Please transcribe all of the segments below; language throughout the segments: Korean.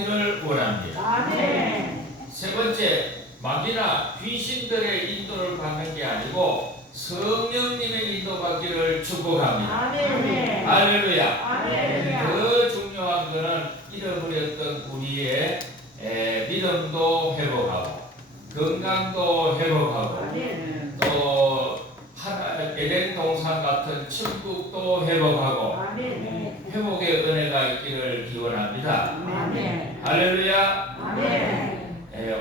인도하기를 원합니다. 아멘. 세 번째, 마귀나 귀신들의 인도를 받는 게 아니고 성령님의 인도받기를 축복합니다. 아멘. 할렐루야. 아멘. 더 중요한 것은 잃어버렸던 우리의 믿음도 회복하고 건강도 회복하고 아멘. 또 에덴 동산 같은 천국도 회복하고 아멘. 회복의 은혜가 있기를 기원합니다. 아멘. 할렐루야. 아멘.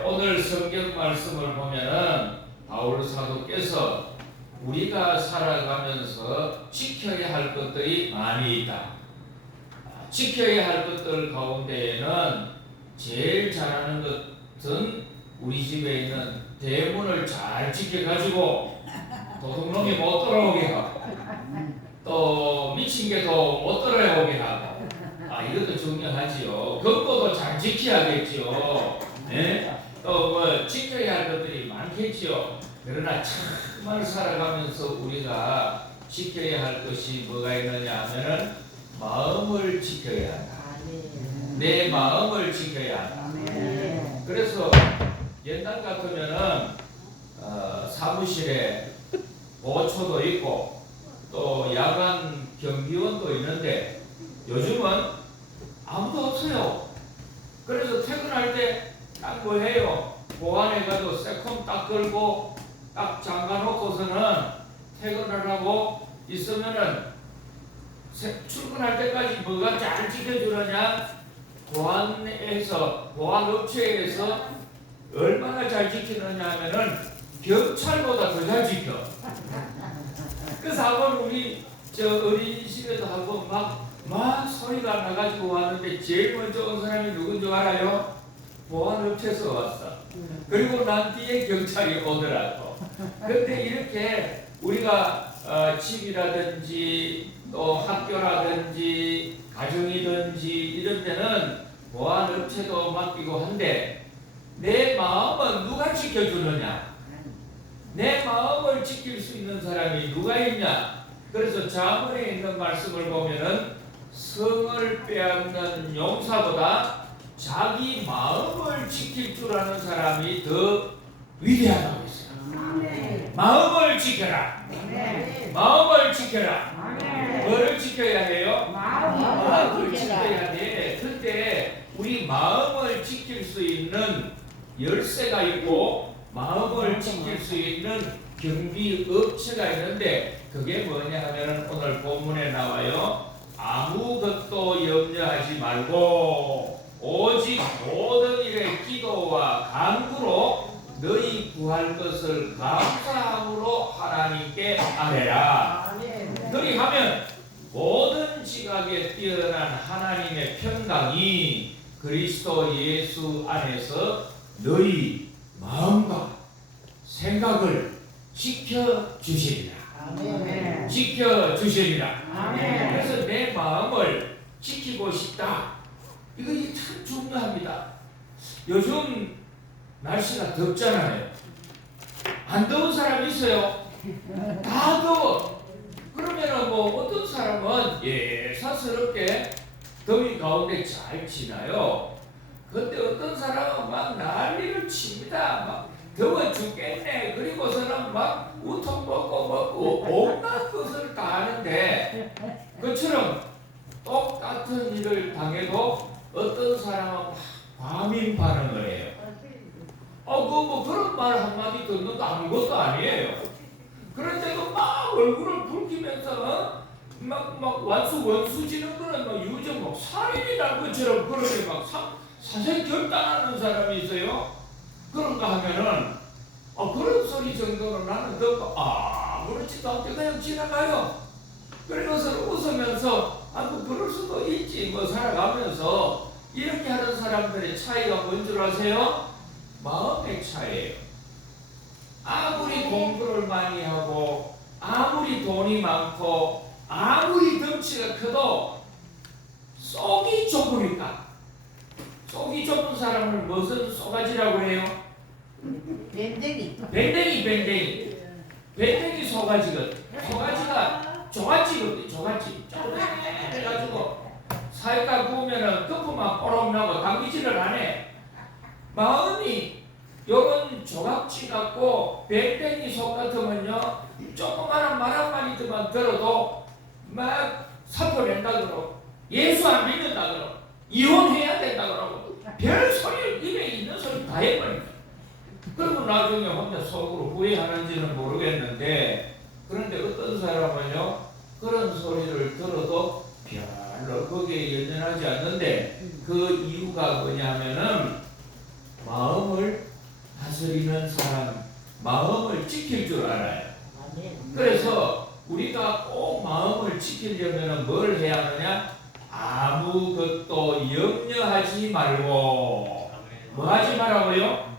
오늘 성경 말씀을 보면은 바울 사도께서 우리가 살아가면서 지켜야 할 것들이 많이 있다. 지켜야 할 것들 가운데에는 제일 잘하는 것은 우리 집에 있는 대문을 잘 지켜가지고 도둑놈이 못 들어오게 하고 또 미친 개도 못 들어오게 하고 이것도 중요하지요. 금고도 잘 지켜야겠지요. 네? 또 뭐 지켜야 할 것들이 많겠지요. 그러나 정말 살아가면서 우리가 지켜야 할 것이 뭐가 있느냐 하면은 마음을 지켜야 한다. 내 마음을 지켜야 한다. 그래서 옛날 같으면은 사무실에 보초도 있고 또 야간 경비원도 있는데 요즘은 아무도 없어요. 그래서 퇴근할 때 딱 뭐 해요? 보안해 가지고 세콤 딱 걸고 딱 잠가 놓고서는 퇴근을 하고 있으면은 출근할 때까지 뭐가 잘 지켜주느냐? 보안업체에서 얼마나 잘 지키느냐 하면은 경찰보다 더 잘 지켜. 그래서 한번 우리 어린이집에도 한번 막 소리가 나가지고 왔는데 제일 먼저 온 사람이 누군 줄 알아요? 보안업체에서 왔어. 그리고 난 뒤에 경찰이 오더라고. 근데 이렇게 우리가 집이라든지 또 학교라든지 가정이든지 이런 데는 보안업체도 맡기고 한데 내 마음은 누가 지켜주느냐? 내 마음을 지킬 수 있는 사람이 누가 있냐? 그래서 자문에 있는 말씀을 보면은 성을 빼앗는 용사보다 자기 마음을 지킬 줄 아는 사람이 더 위대하다고 했어요. 마음을 지켜라. 마음을 지켜라. 뭐를 지켜야 해요? 마음을 지켜야 돼. 근데 우리 마음을 지킬 수 있는 열쇠가 있고 마음을 지킬 수 있는 경비 업체가 있는데 그게 뭐냐 하면 오늘 본문에 나와요. 아무것도 염려하지 말고 오직 모든 일에 기도와 간구로 너희 구할 것을 감사함으로 하나님께 아뢰라. 그리 하면 모든 지각에 뛰어난 하나님의 평강이 그리스도 예수 안에서 너희 마음과 생각을 지켜주시리라. 지켜주시리라. 그래서 내 마음을 지키고 싶다. 이것이 참 중요합니다. 요즘 날씨가 덥잖아요. 안 더운 사람 있어요? 다 더워. 그러면은 뭐 어떤 사람은 예사스럽게 더위 가운데 잘 지나요. 근데 어떤 사람은 막 난리를 칩니다. 막 더워 죽겠네. 그리고서는 막 우통 먹고 온갖 것을 다 하는데 그처럼 똑같은 일을 당해도 어떤 사람은 과민 반응을 해요. 뭐 그런 말 한마디 듣는 거 아무것도 아니에요. 그런데도 막 얼굴을 붉히면서 막 원수 지는 거는 막 유정 막 살인이라는 것처럼 그렇게 막 사생 결단하는 사람이 있어요. 그런가 하면은 그런 소리 정도는 나는 듣고 그렇지도 않게 그냥 지나가요. 그러고서 웃으면서 뭐 그럴 수도 있지 뭐 살아가면서 이렇게 하는 사람들의 차이가 뭔 줄 아세요? 마음의 차이예요. 아무리 공부를 많이 하고 아무리 돈이 많고 아무리 덩치가 커도 속이 좁으니까. 속이 좁은 사람을 무슨 쏘가지라고 해요? 밴댕이 소가지거든. 소가지가 조가지거든. 조가지 해가지고 사이다 구우면은 거품 막 뽀록나고 당기지를 안 해. 마음이 요런 조각지 같고 뱅뱅이 속 같으면요 조그마한 말 한마디만 들어도 막 살펴낸다 그러고 예수 안 믿는다 그러고 이혼해야 된다 그러고 별 소리를 입에 있는 소리 다 해버립니다. 그리고 나중에 혼자 속으로 후회하는지는 모르겠는데 그런데 어떤 사람은요 그런 소리를 들어도 별로 거기에 연연하지 않는데 그 이유가 뭐냐면은 마음을 다스리는 사람, 마음을 지킬 줄 알아요. 그래서 우리가 꼭 마음을 지키려면 뭘 해야 하느냐? 아무것도 염려하지 말고 뭐 하지 말라고요?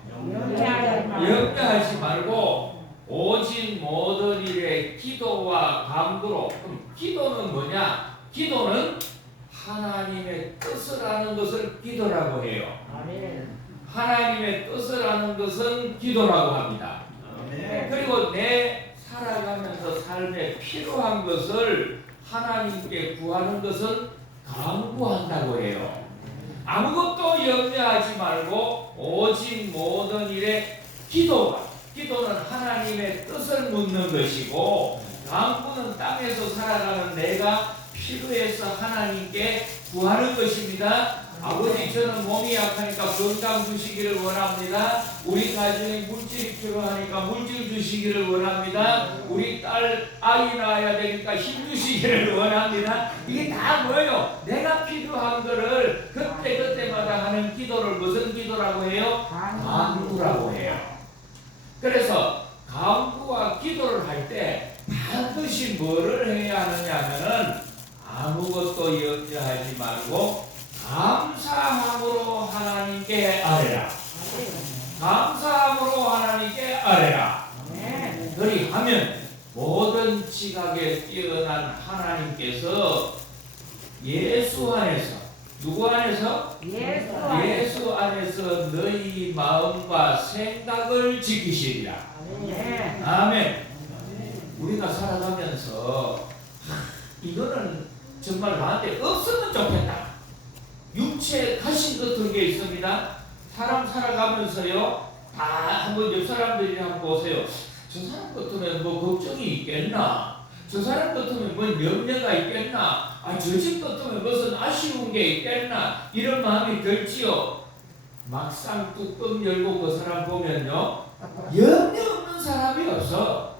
염려하지 말고 오직 모든 일에 기도와 간구로. 그럼 기도는 뭐냐? 기도는 하나님의 뜻을 아는 것을 기도라고 해요. 하나님의 뜻을 아는 것은 기도라고 합니다. 그리고 내 살아가면서 삶에 필요한 것을 하나님께 구하는 것은 간구한다고 해요. 아무것도 염려하지 말고 오직 모든 일에 기도는 하나님의 뜻을 묻는 것이고 간구는 땅에서 살아가는 내가 필요해서 하나님께 구하는 것입니다. 아버지 저는 몸이 약하니까 건강 주시기를 원합니다. 우리 가정에 물질이 필요하니까 물질 주시기를 원합니다. 우리 딸 아이 낳아야 되니까 힘 주시기를 원합니다. 이게 다 뭐예요? 내가 필요한 거를 그때마다 하는 기도를 무슨 기도라고 해요? 간구라고 해요. 그래서 간구와 기도를 할 때 반드시 뭐를 해야 하느냐 하면은 아무것도 염려하지 말고 감사함으로 하나님께 아뢰라. 감사함으로 하나님께 아뢰라. 그리하면 모든 지각에 뛰어난 하나님께서 예수 안에서 누구 안에서? 예수 안에서 너희 마음과 생각을 지키시리라. 아멘. 우리가 살아가면서 이거는 정말 나한테 없으면 좋겠다. 육체 가신 같은 게 있습니다. 사람 살아가면서요 다 한번 옆 사람들이 한번 보세요. 저 사람 같으면 뭐 걱정이 있겠나? 저 사람 같으면 뭐 염려가 있겠나? 저 집 같으면 무슨 아쉬운 게 있겠나? 이런 마음이 들지요. 막상 뚜껑 열고 그 사람 보면요 염려 없는 사람이 없어.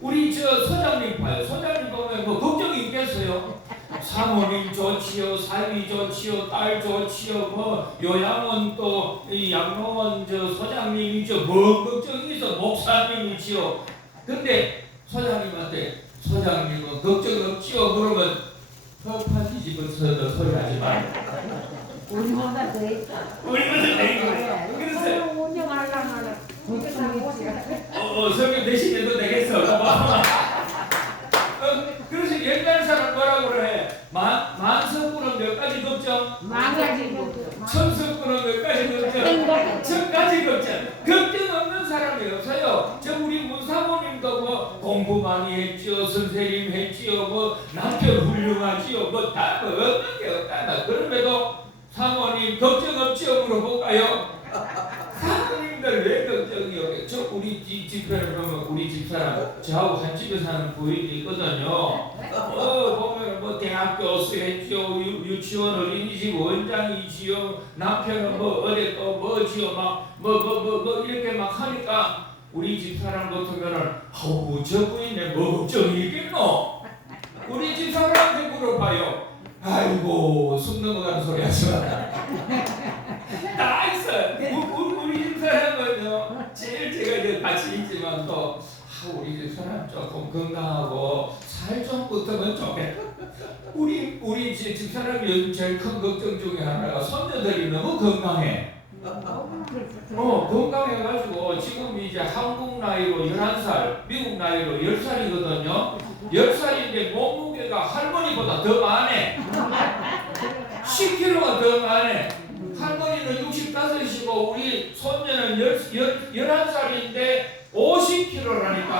우리 저 소장님 봐요. 소장님 보면 뭐 걱정이 있겠어요? 사모님 좋지요, 사위 좋지요, 딸 좋지요, 뭐 요양원 또 이 양로원 저 소장님이죠. 뭐 걱정이 있어? 목사님이지요. 근데 소장님한테 소장님은 걱정 없지요. 그러면 턱파지 집어서 소리하지 말고. 우리보다 더 있다. 우리보다 더 있고. 그래서 운영하려면 성경 대신해도 되겠어. 그래서 옛날 사람 뭐라고 그래? 만석구는 몇 가지 걱정? 망가진 것도. 천석구는 몇 가지 걱정? 천 가지 걱정. 걱정 없는 사람이 없어요. 저 우리 문사모님도 뭐 공부 많이 했지요, 선생님 했지요, 뭐 남편 훌륭하지요, 뭐 다 뭐 없는 게 없다. 그럼에도 사모님 걱정 없지요? 물어볼까요? 사모님들 왜 걱정이 없게? 저 우리 집사람 보면 우리 집사람 저하고 한 집에 사는 부인이 있거든요. 보면 뭐 대학 교수했지요, 유치원 어린이집 원장이지요, 남편은 뭐 어디 또 뭐지요, 막 뭐 이렇게 막 하니까 우리 집사람 같으면은 저 부인네 뭐 걱정이 있겠노? 우리 집사람한테 물어봐요. 아이고 숨는 거 같은 소리 하지 마라. 다 있어요. 우리 집 사람은요 제일 제가 이제 같이 있지만 또 우리 집 사람 조금 건강하고 살 좀 붙으면 좋겠다. 우리 집 사람이 요즘 제일 큰 걱정 중에 하나가 손녀들이 너무 건강해. 건강해가지고 지금 이제 한국 나이로 11살, 미국 나이로 10살이거든요. 10살인데 몸무게가 할머니보다 더 많네. 10kg가 더 많네. 할머니는 65이시고 우리 손녀는 11살인데 50kg라니까.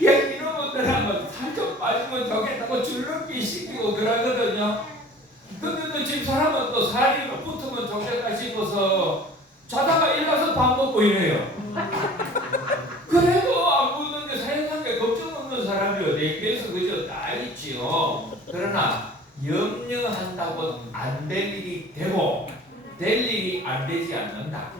이런 것들 하면 살 좀 빠지면 좋겠다고 줄넘기 시키고 그러거든요. 집 사람은 또 살이 붙으면 정색까 씹어서 자다가 일어나서 밥 먹고 이래요. 그래도 안 붙는데 세상에 걱정 없는 사람이 어디 있겠어. 그죠? 다 있지요. 그러나 염려한다고 안 될 일이 되고 될 일이 안 되지 않는다.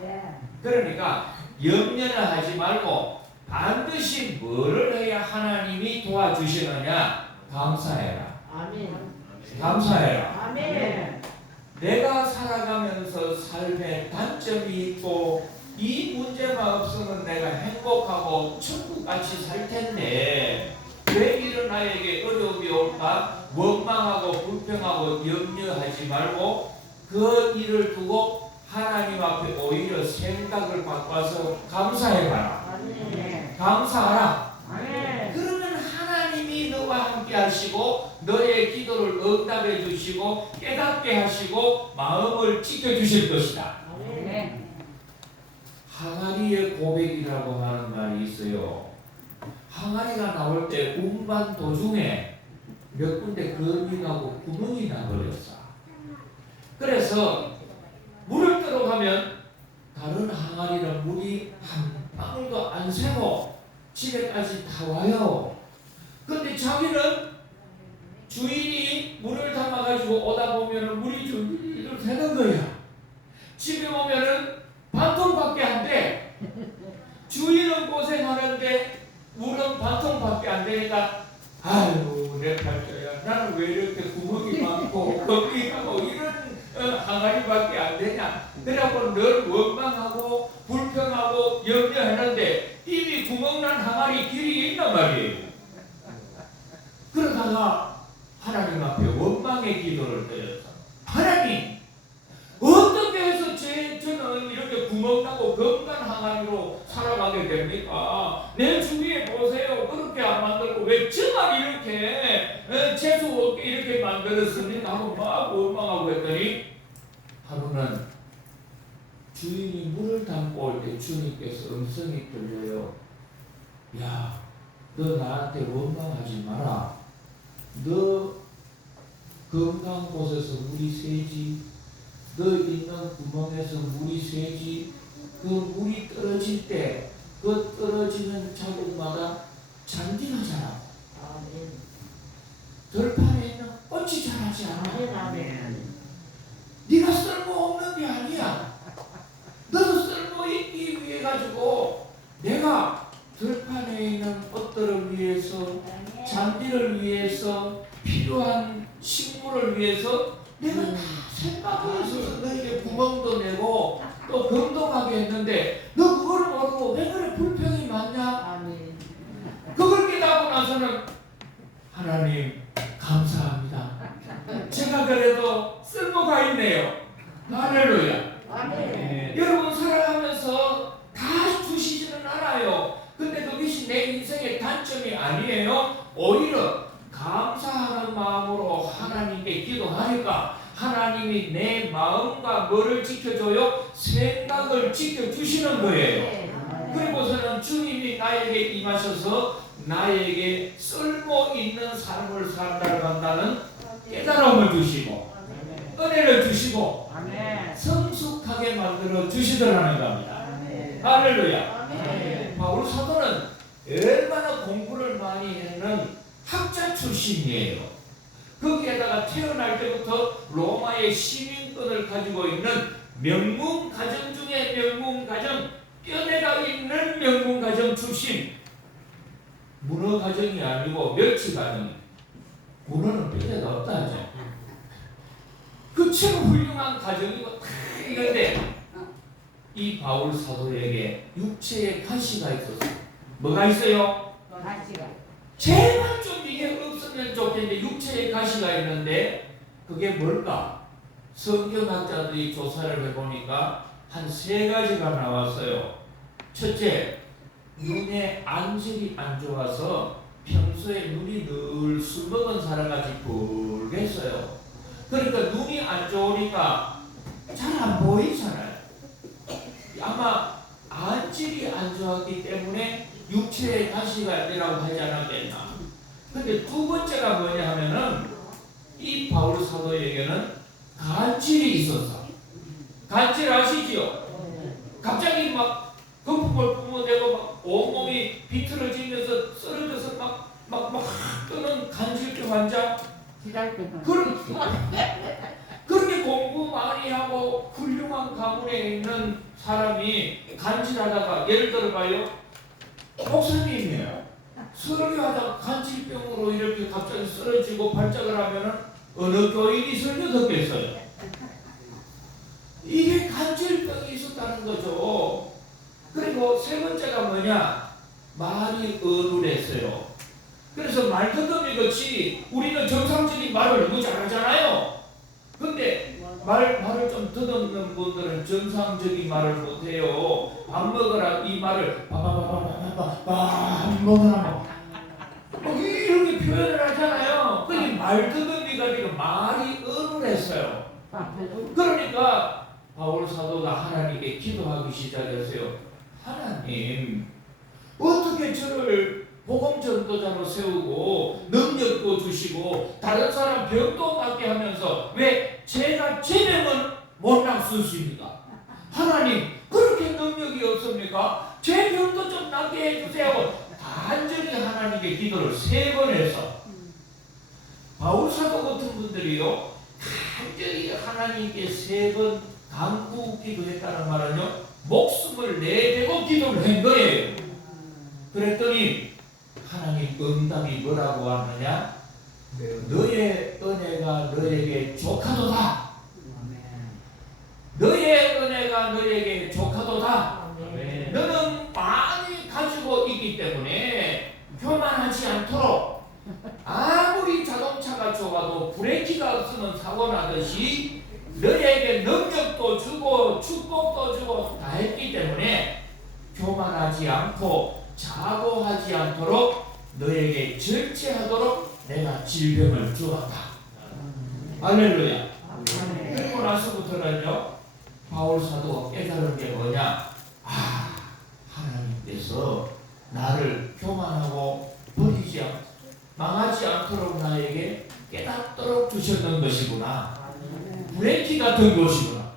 그러니까 염려는 하지 말고 반드시 뭐를 해야 하나님이 도와주시느냐? 감사해라. 감사해라. 아멘. 내가 살아가면서 삶에 단점이 있고 이 문제만 없으면 내가 행복하고 천국같이 살 텐데 왜 이런 나에게 어려움이 올까? 원망하고 불평하고 염려하지 말고 그 일을 두고 하나님 앞에 오히려 생각을 바꿔서 감사해봐라. 감사하라. 그러면 하나님이 너와 함께 하시고 너의 기도를 응답해 주시고 깨닫게 하시고 마음을 지켜주실 것이다. 항아리의 고백이라고 하는 말이 있어요. 항아리가 나올 때 운반 도중에 몇 군데 거미가고 구멍이 나버렸어. 그래서 물을 뜨러 가면 다른 항아리는 물이 한 방울도 안 새고 집에까지 다 와요. 근데 자기는 주인이 물을 담아가지고 오다 보면 물이 줄줄 새는 거야. 집에 오면은 반통밖에 안 돼. 주인은 고생하는데 물은 반통밖에 안 되니까 아유 내 팔자야 나는 왜 이렇게 구멍이 많고 거기가 뭐 이런 항아리밖에 안 되냐. 그래갖고 늘 원망하고 불평하고 염려했는데 이미 구멍난 항아리 길이 있단 말이에요. 그러다가 하나님 앞에 원망의 기도를 드렸어. 하나님 어떻게 해서 저는 이렇게 구멍나고 건강 항아리로 살아가게 됩니까? 내 주위에 보세요. 그렇게 안 만들고 왜 저만 이렇게 재수 없게 이렇게 만들었습니까? 하고 막 원망하고 했더니 하루는 주인이 물을 담고 올 때 주님께서 음성이 들려요. 야, 너 나한테 원망하지 마라. 너 건강한 곳에서 물이 새지, 너 있는 구멍에서 물이 새지, 그 물이 떨어질 때 그 떨어지는 자국마다 잔디나잖아. 들판에 있는 꽃이 자라지 않아. 네가 쓸모없는 게 아니야. 너도 쓸모있기 위해 가지고 내가 들판에 있는 꽃들을 위해서 잔디를 위해서 필요한 식물을 위해서 내가 다 생각을 해서 너에게 구멍도 내고 또 건동하게 했는데 너 그걸 모르고 왜 그래 불평이 많냐? 그걸 깨닫고 나서는 하나님 감사합니다. 제가 그래도 쓸모가 있네요. 할렐루야. 여러분 살아가면서 다 주시지는 않아요. 근데 그것이 내 인생의 단점이 아니에요. 오히려 감사하는 마음으로 하나님께 기도하니까 하나님이 내 마음과 뭐를 지켜줘요? 생각을 지켜주시는 거예요. 그리고서는 주님이 나에게 임하셔서 나에게 쓸모있는 삶을 살아간다는 깨달음을 주시고 은혜를 주시고 성숙하게 만들어 주시더라는 겁니다. 할렐루야. 바울 사도는 얼마나 공부를 많이 했는 학자 출신이에요. 거기에다가 태어날 때부터 로마의 시민권을 가지고 있는 명문 가정 중에 명문 가정, 뼈대가 있는 명문 가정 출신. 문어 가정이 아니고 멸치 가정. 문어는 뼈대가 없다 하죠. 그 최후훌륭한 가정이고 다 이런데 이 바울 사도에게 육체의 가시가 있었어요. 뭐가 있어요? 제발 좀 이게 없으면 좋겠는데 육체의 가시가 있는데 그게 뭘까? 성경학자들이 조사를 해보니까 한 3가지가 나왔어요. 첫째, 눈의 안질이 안 좋아서 평소에 눈이 늘 술 먹은 사람같이 붉게 했어요. 그러니까 눈이 안 좋으니까 잘 안 보이잖아요. 아마 안질이 안 좋았기 때문에 육체의 가시가 있다고 하지 않았겠나. 근데 두 번째가 뭐냐 하면은 이 바울 사도에게는 간질이 있었어. 간질 아시지요? 갑자기 막 거품을 뿜어내고 막 온몸이 비틀어지면서 쓰러져서 막 뜨는 간질병 환자. 그렇게 공부 많이 하고 훌륭한 가문에 있는 사람이 간질하다가 예를 들어봐요. 목사님이에요. 설교하다가 간질병으로 이렇게 갑자기 쓰러지고 발작을 하면은 어느 교인이 설교 듣겠어요? 이게 간질병이 있었다는 거죠. 그리고 세 번째가 뭐냐? 말이 어눌했어요. 그래서 말더듬이 같이 우리는 정상적인 말을 너무 잘하잖아요. 근데 말을 좀 더듬는 분들은 정상적인 말을 못해요. 밥 먹으라 이 말을 밥 먹으라 이렇게 표현을 하잖아요. 그게 말더듬이가 아니라 말이 어눌했어요. 그러니까 바울 사도가 하나님께 기도하기 시작했어요. 하나님, 어떻게 저를 복음 전도자로 세우고 능력도 주시고 다른 사람 병도 낫게 하면서 왜 제가 제 병은 못 낫습니까? 하나님, 그렇게 능력이 없습니까? 제 병도 좀 낫게 해주세요. 간절히 하나님께 기도를 3번 해서 바울 사도 같은 분들이요, 간절히 하나님께 3번 간구 기도했다는 말은요, 목숨을 내대고 기도를 한 거예요. 그랬더니 하나님 응답이 뭐라고 하느냐? 너의 은혜가 너에게 족하도다. 너의 은혜가 너에게 족하도다. 너는 많이 가지고 있기 때문에 교만하지 않도록 아무리 자동차가 좋아도 브레이크가 없으면 사고 나듯이 너에게 능력도 주고 축복도 주고 다 했기 때문에 교만하지 않고 자고하지 않도록 너에게 절제하도록 내가 질병을 주었다. 할렐루야. 그리고 나서부터는요, 바울 사도가 깨달은 게 뭐냐? 하나님께서 나를 교만하고 버리지 않고 망하지 않도록 나에게 깨닫도록 주셨던 것이구나. 브레이크 같은 것이구나.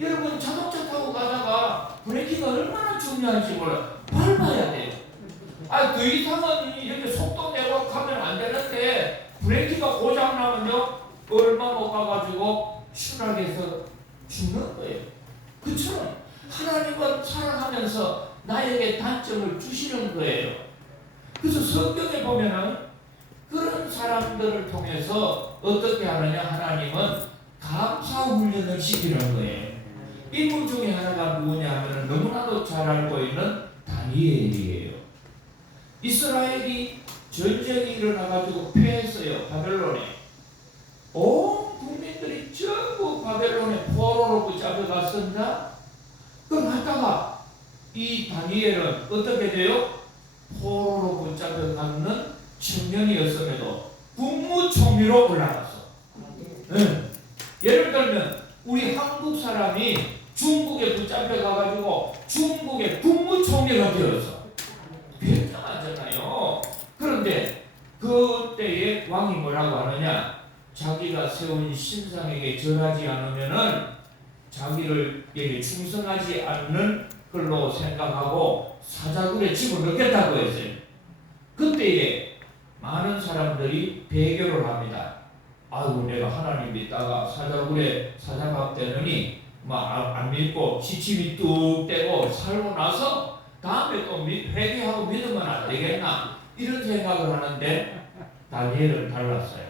여러분, 자동차 타고 가다가 브레이크가 얼마나 중요한지 몰라요. 밟아야 돼요. 더 이상은 이렇게 속도 내고 가면 안 되는데 브레이크가 고장 나면요, 얼마 못 가가지고 추락해서 죽는 거예요. 그처럼 하나님은 사랑하면서 나에게 단점을 주시는 거예요. 그래서 성경에 보면은 그런 사람들을 통해서 어떻게 하느냐? 하나님은 감사 훈련을 시키는 거예요. 인물 중에 하나가 누구냐 하면 너무나도 잘 알고 있는 다니엘이에요. 이스라엘이 전쟁이 일어나가지고 패했어요. 바벨론에. 온 국민들이 전부 바벨론에 포로로 붙잡혀갔습니다. 그럼 하다가 이 다니엘은 어떻게 돼요? 포로로 붙잡혀갔는 청년이었음에도 국무총리로 올라갔어. 네. 예를 들면 우리 한국 사람이 중국에 붙잡혀가가지고 중국의 국무총리가 되었어. 굉장하잖아요. 그런데 그때의 왕이 뭐라고 하느냐? 자기가 세운 신상에게 절하지 않으면은 자기를 충성하지 않는 걸로 생각하고 사자굴에 집어넣겠다고 했어요. 그때에 많은 사람들이 배교를 합니다. 아이고, 내가 하나님 믿다가 사자굴에 사자밥 되느니 안 믿고 시침이 뚝 떼고 살고 나서 다음에 또 회개하고 믿으면 안 되겠나, 이런 생각을 하는데 다니엘은 달랐어요.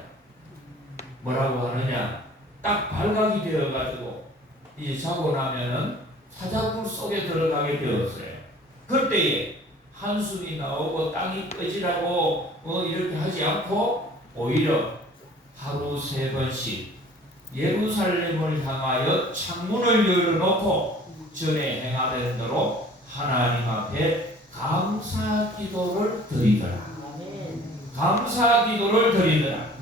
뭐라고 하느냐? 딱 발각이 되어가지고 이 자고 나면은 사자굴 속에 들어가게 되었어요. 그때에 한숨이 나오고 땅이 꺼지라고 이렇게 하지 않고 오히려 하루 3번씩 예루살렘을 향하여 창문을 열어놓고 전에 행하던 대로 하나님 앞에 감사 기도를 드리더라. 감사 기도를 드리더라.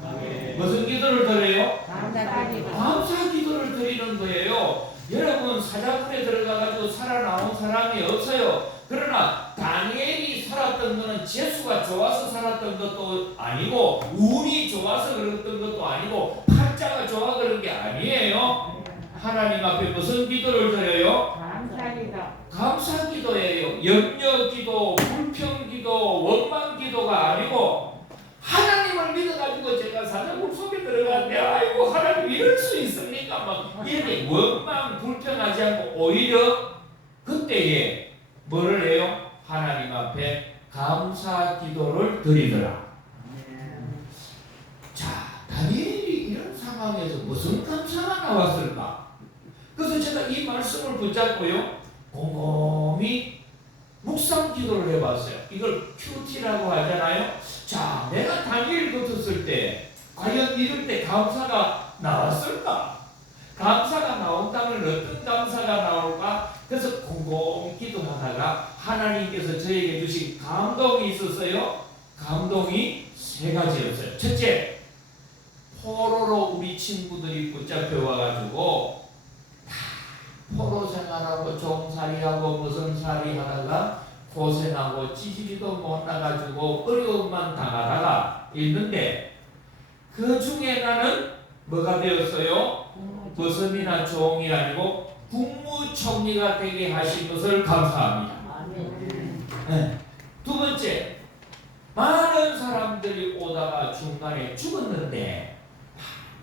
무슨 기도를 드려요? 감사 기도를 드리는 거예요. 여러분, 사자굴에 들어가가지고 살아나온 사람이 없어요. 그러나 다니엘이 살았던 것은 재수가 좋아서 살았던 것도 아니고 운이 좋아서 그랬던 것도 아니고 팔자 한자가 좋아 그런 게 아니에요. 하나님 앞에 무슨 기도를 드려요? 감사기도. 감사 기도예요. 염려 기도, 불평 기도, 원망 기도가 아니고 하나님을 믿어가지고 제가 사자굴 속에 들어갔는데 아이고 하나님 이럴 수 있습니까? 막 이렇게 원망 불평하지 않고 오히려 그때에 뭐를 해요? 하나님 앞에 감사 기도를 드리더라. 자, 다니엘이 이런 상황에서 무슨 감사가 나왔을까? 그래서 제가 이 말씀을 붙잡고요 곰곰이 묵상 기도를 해봤어요. 이걸 큐티라고 하잖아요. 자, 내가 다니엘 같았을 때 과연 이럴 때 감사가 나왔을까? 감사가 나온다면 어떤 감사가 나올까? 그래서 곰곰이 기도하다가 하나님께서 저에게 주신 감동이 있었어요. 감동이 세 가지였어요. 첫째, 포로로 우리 친구들이 붙잡혀 와가지고 포로 생활하고 종살이하고 무슨 살이 하다가 고생하고 찌질이도 못 나가지고 어려움만 당하다가 있는데 그 중에 나는 뭐가 되었어요? 버선이나 종이 아니고 국무총리가 되게 하신 것을 감사합니다. 네. 두 번째, 많은 사람들이 오다가 중간에 죽었는데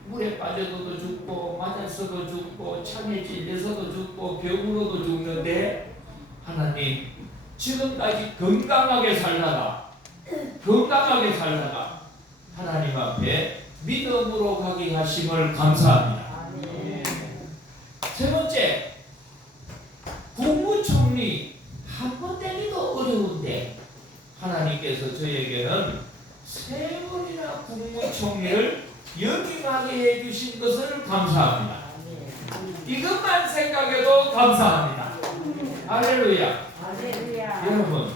물에 빠져도 죽고 맞아서도 죽고 창에 찔려서도 죽고 병으로도 죽는데 하나님 지금까지 건강하게 살다가 하나님 앞에 믿음으로 가게 하심을 감사합니다. 세 번째, 국무총리 한 번 되기도 어려운데 하나님께서 저에게는 세 번이나 국무총리를 역임하게 해주신 것을 감사합니다. 이것만 생각해도 감사합니다. 할렐루야. 여러분,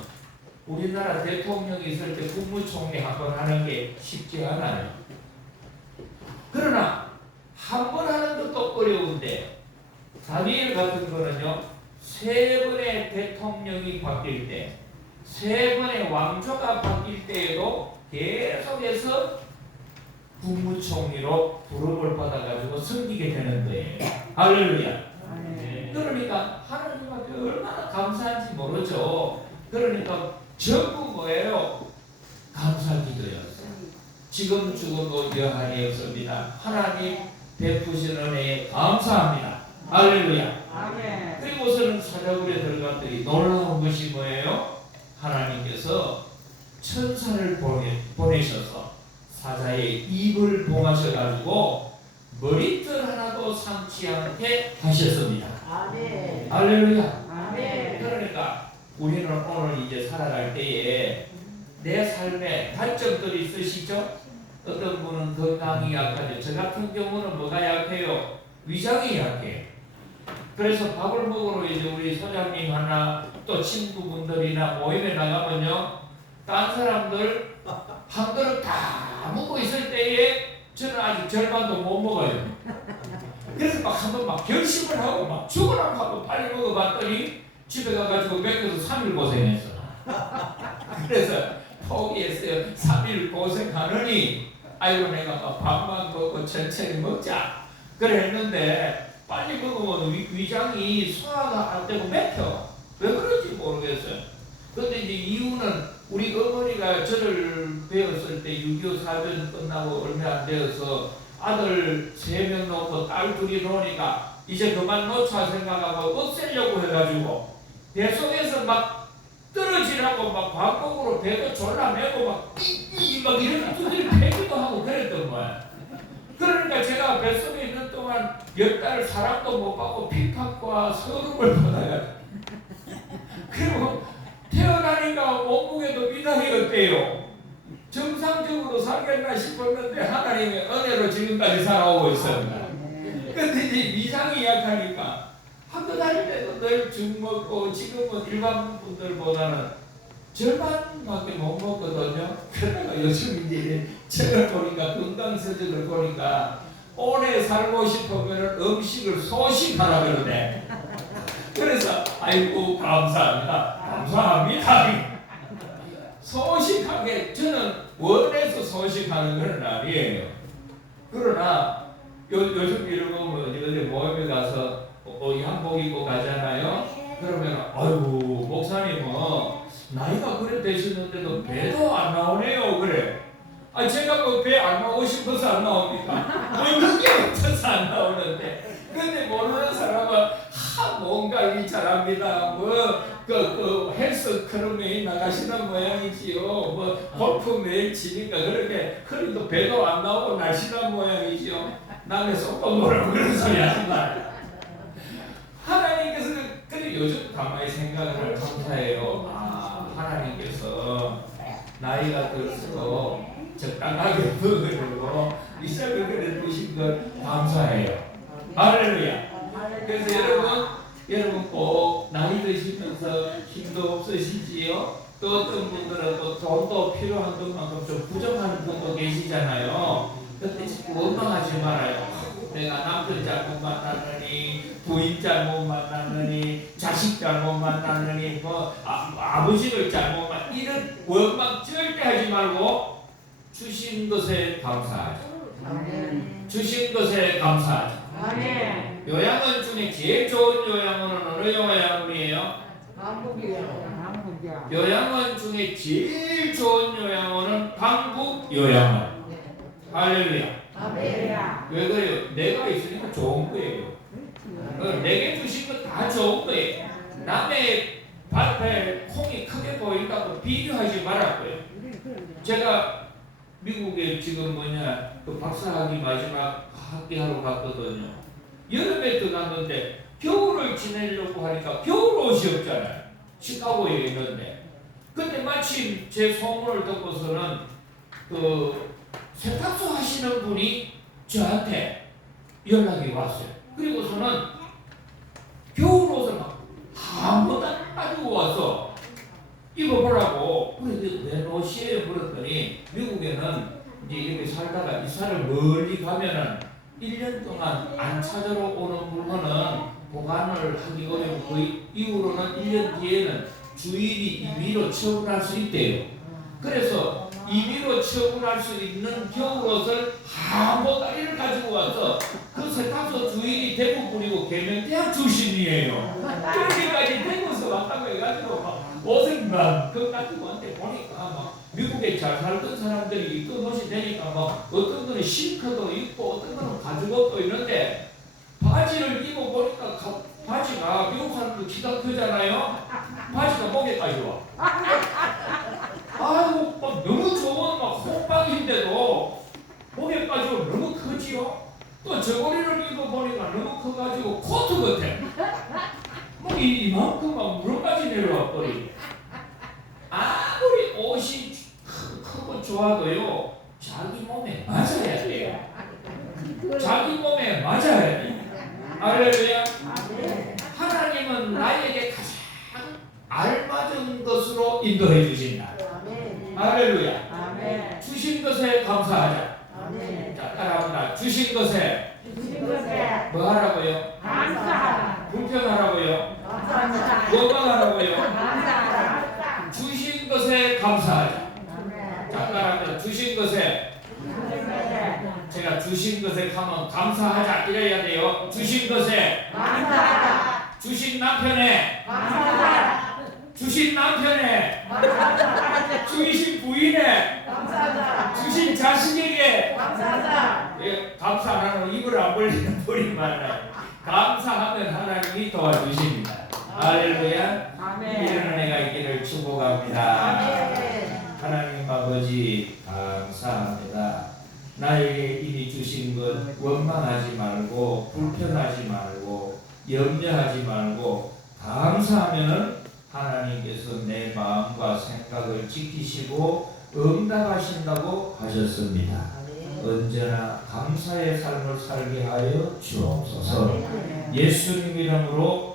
우리나라 대통령이 있을 때 국무총리 한 번 하는 게 쉽지 않아요. 그러나 한 번 하는 것도 어려운데 다니엘 같은 거는요, 세 번의 대통령이 바뀔 때, 세 번의 왕조가 바뀔 때에도 계속해서 국무총리로 부름을 받아가지고 섬기게 되는 거예요. 할렐루야. 그러니까 하나님 앞에 얼마나 감사한지 모르죠. 그러니까 전부 뭐예요? 감사기도였어요. 지금 죽어도 여한이 없습니다. 하나님 베푸신 은혜에 감사합니다. 할렐루야. 그리고서는 사자굴에 들어갔더니 놀라운 것이 뭐예요? 하나님께서 천사를 보내셔서 사자의 입을 봉하셔가지고 머리털 하나도 상치 않게 하셨습니다. 할렐루야. 그러니까 우리는 오늘 이제 살아갈 때에 내 삶에 단점들이 있으시죠? 어떤 분은 건강이 약하죠. 저 같은 경우는 뭐가 약해요? 위장이 약해요. 그래서 밥을 먹으러 이제 우리 소장님 하나 또 친구분들이나 모임에 나가면요, 딴 사람들 한 그릇 다 먹고 있을 때에 저는 아직 절반도 못 먹어요. 그래서 막 한번 막 결심을 하고 막 죽으라고 하고 빨리 먹어봤더니 집에 가가지고 맥혀서 3일 고생했어. 그래서 포기했어요. 3일 고생하느니 아이고 내가 막 밥만 먹고 천천히 먹자 그래 했는데 빨리 먹으면 위장이 소화가 안 되고 맥혀. 왜 그런지 모르겠어요. 근데 이제 이유는 우리 어머니가 저를 배웠을 때 6.25 사변 끝나고 얼마 안 되어서 아들 3명 놓고 딸 2이 놓으니까 이제 그만 놓자 생각하고 없애려고 해가지고 배 속에서 막 떨어지라고 막 방콕으로 배도 졸라매고 막 이런 두드리 패기도 하고 그랬던 거야. 그러니까 제가 뱃속에 있는 동안 10달 사랑도 못 받고 핍박과 서름을 받아가지고 그리고 태어나니까 몸무게도 미달이었대요. 정상적으로 살겠나 싶었는데 하나님의 은혜로 지금까지 살아오고 있습니다. 근데 이제 위장이 약하니까 학교 다닐 때도 늘 죽 먹고 지금은 일반 분들보다는 절반밖에 못 먹거든요. 그러다가 요즘 이제 책을 보니까 건강서적을 보니까 오래 살고 싶으면 음식을 소식하라 그러네. 그래서 아이고 감사합니다. 감사합니다. 소식하게 저는 원해서 소식하는 건 아니에요. 그러나 요즘 이러고 뭐 어디 모임에 가서 양복 입고 가잖아요. 그러면 아이고 목사님 뭐 나이가 그래 되시는데도 배도 안 나오네요. 그래. 아 제가 뭐 배 안 나오고 싶어서 안 나옵니까? 먹는 게 없어서 안 나오는데. 근데 모르는 사람은 뭔가 이 잘합니다. 그 헬스 클럽에 나가시는 모양이지요. 골프 매일 치니까 그렇게 그래도 배도 안 나오고 날씬한 모양이지요. 남의 속도 뭐라고 그런 소리 하지 마요. 하나님께서 그래 요즘 가만히 생각을 할 감사해요. 하나님께서 나이가 들수록 적당하게 먹으려고 이 쌀을 그래 두신 것 감사해요. 할렐루야. 그래서 여러분 꼭 나이 드시면서 힘도 없으시지요. 또 어떤 분들은 또 돈도 필요한 것만큼 좀 부족한 분도 계시잖아요. 그때 자꾸 원망하지 말아요. 내가 남편 잘못 만나느니, 부인 잘못 만나느니, 자식 잘못 만나느니, 아버지를 잘못 만나느니, 이런 원망 절대 하지 말고 주신 것에 감사하죠. 주신 것에 감사하죠. 요양원 중에 제일 좋은 요양원은 어느 요양원이에요? 요양원 중에 제일 좋은 요양원은 강북 요양원. 할렐루야. 왜 그래요? 내가 있으니까 좋은 거예요. 내게 주신 거 다 좋은 거예요. 남의 밭에 콩이 크게 보인다고 비교하지 말았고요. 제가 미국에 지금 그 박사학위 마지막 학기하러 갔거든요. 여름에 들어갔는데 겨울을 지내려고 하니까 겨울 옷이 없잖아요. 시카고에 있는데. 근데 마침 제 소문을 듣고서는 세탁소 하시는 분이 저한테 연락이 왔어요. 그리고서는 겨울 옷을 막 아무도 안 가지고 와서 입어보라고. 그래 내 옷이에요. 그랬더니 미국에는 이제 이렇게 살다가 이사를 멀리 가면은 1년 동안 안 찾아러 오는 물건은 보관을 하기 어려운 그 이후로는 1년 뒤에는 주인이 임의로 처분할 수 있대요. 그래서 임의로 처분할 수 있는 겨울옷을 한 보따리를 가지고 와서 그 세탁소 주인이 대부분이고 개명대학 출신이에요. 그렇게까지 대구에서 왔다고 해가지고 옷을 그 가지고 왔는데 보니까 미국에 잘 살던 사람들이 입던 옷이 되니까 어떤 거는 실크도 있고 어떤 거는 가죽옷도 있는데 바지를 입어보니까 바지가 미국 사람들 키가 크잖아요. 바지가 목에까지 와. 아이고 너무 좋은 호빵인데도 목에까지 와 너무 크지요. 또 저고리를 입어보니까 너무 커가지고 코트 같아. 이만큼 무릎까지 내려와 버리. 아무리 옷이 크고 좋아도요 자기 몸에 맞아야 돼요. 자기 몸에 맞아야 돼요. 할렐루야. 하나님은 나에게 가장 알맞은 것으로 인도해 주신다. 할렐루야. 주신 것에 감사하자. 자, 따라합니다. 주신 것에 뭐 하라고요? 감사하라. 불평하라고요? 원망하라고요? 주신 것에 감사하자. 자, 따라합니다. 주신 것에 제가 주신 것에 하면 감사하자 이래야 돼요. 주신 것에 감사하라. 주신 남편에 감사하라. 주신 남편에 주신 부인에 감사하라. 주신 자식에게 감사하라. 예, 감사 안 하면 입을 안 벌리는 분이 많아요. 감사하면 하나님이 도와주십니다. 할렐루야. 이런 은혜가 있기를 축복합니다. 하나님 아버지 감사합니다. 나에게 이미 주신 것 원망하지 말고 불편하지 말고 염려하지 말고 감사하면은 하나님께서 내 마음과 생각을 지키시고 응답하신다고 하셨습니다. 언제나 감사의 삶을 살게 하여 주옵소서. 예수님 이름으로